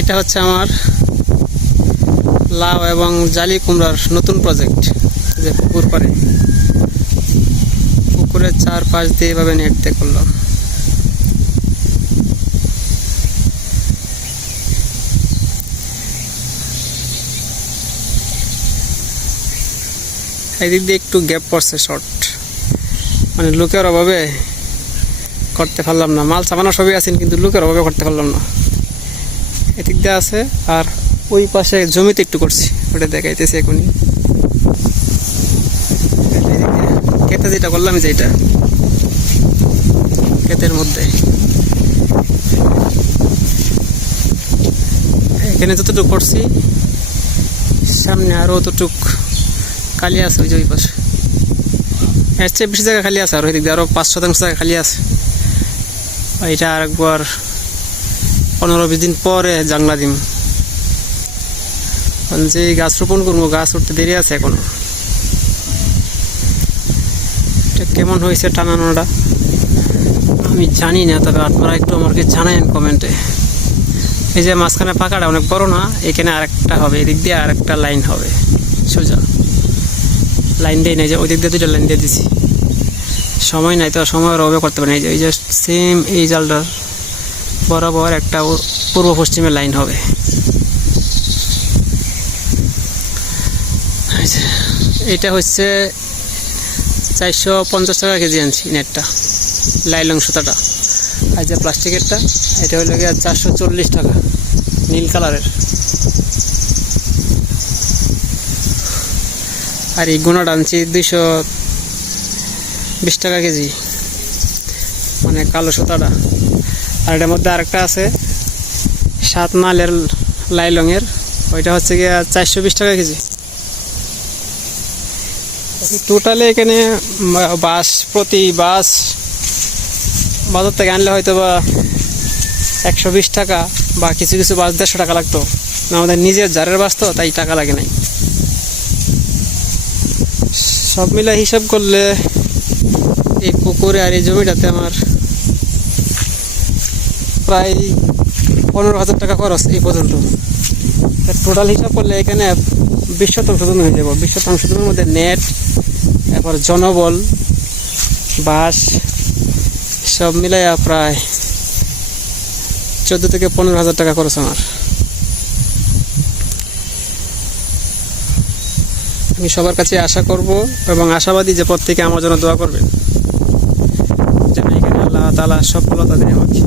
এটা হচ্ছে আমার লাউ এবং জালি কুমড়ার নতুন প্রজেক্ট। যে পুকুর পাড়ে, পুকুরের চারপাশ দিয়ে এভাবে নেট দিয়ে করলাম। এদিক দিয়ে একটু গ্যাপ পড়ছে শর্ট, মানে লোকের অভাবে করতে পারলাম না। মাল চাপানো সবই আছেন, কিন্তু লোকের অভাবে করতে পারলাম না। এদিক দিয়ে আছে, আর ওই পাশে জমিতে একটু করছি, ওটা দেখাইতেছি এখনই। খেতে যেটা করলাম, যেটা ক্ষেতের মধ্যে এখানে যতটুকু করছি, সামনে আরো অতটুক খালি আছে। ওই যে ওই পাশে এর চেয়ে বেশি জায়গা খালি আছে, আর ওই দিক দিয়ে আরো 5 শতাংশ জায়গা খালি আছে। এটা আরেকবার 15-20 দিন পরে জাংলা দিম। যে গাছ রোপণ করবো, গাছ উঠতে দেরি আছে এখনো। এটা কেমন হয়েছে টানানোটা আমি জানি না, তবে আপনারা একটু আমাকে জানায়েন কমেন্টে। এই যে মাঝখানে পাকাটা অনেক বড় না, এখানে আরেকটা হবে, এদিক দিয়ে আরেকটা লাইন হবে সোজা। লাইন দিয়ে নেই, যে ওই দিক দিয়ে 2টা লাইন দিয়ে দিছি। সময় নাই তো, সময়ের অভাবে করতে পারি না। এই যে সেম এই জালটার বরাবর একটা পূর্ব পশ্চিমের লাইন হবে। এটা হচ্ছে 450 টাকা কেজি আনছি নেটটা, লাইলং সুতাটা। আর যে প্লাস্টিকেরটা, এটা হলো গিয়ে 440 টাকা, নীল কালারের। আর এই গুণাটা আনছি 220 টাকা কেজি, মানে কালো সুতাটা। আর এটার মধ্যে আরেকটা আছে 7 মালের লাইলংয়ের, ওইটা হচ্ছে গিয়ে 420 টাকা কেজি। টোটালে এখানে বাঁশ, প্রতি বাঁশ বাজার থেকে আনলে হয়তো বা 120 টাকা, বা কিছু কিছু বাঁশ 150 টাকা লাগতো। আমাদের নিজের জারের বাঁশ তো, তাই টাকা লাগে নাই। সব মিলে হিসাব করলে এই পুকুরে আর এই জমিটাতে আমার প্রায় 15,000 টাকা খরচ এই পর্যন্ত। টোটাল হিসাব করলে এখানে 20 শতাংশ জমি হয়ে যাব। 20 শতাংশ জমির মধ্যে নেট, তারপর জনবল, বাঁশ সব মিলাইয়া প্রায় 14 থেকে 15,000 টাকা খরচ আমার। আমি সবার কাছে আশা করব এবং আশাবাদী যে প্রত্যেকে আমার জন্য দোয়া করবেন, যেন এখানে আল্লাহ তাআলা সফলতা দেয় আমাকে।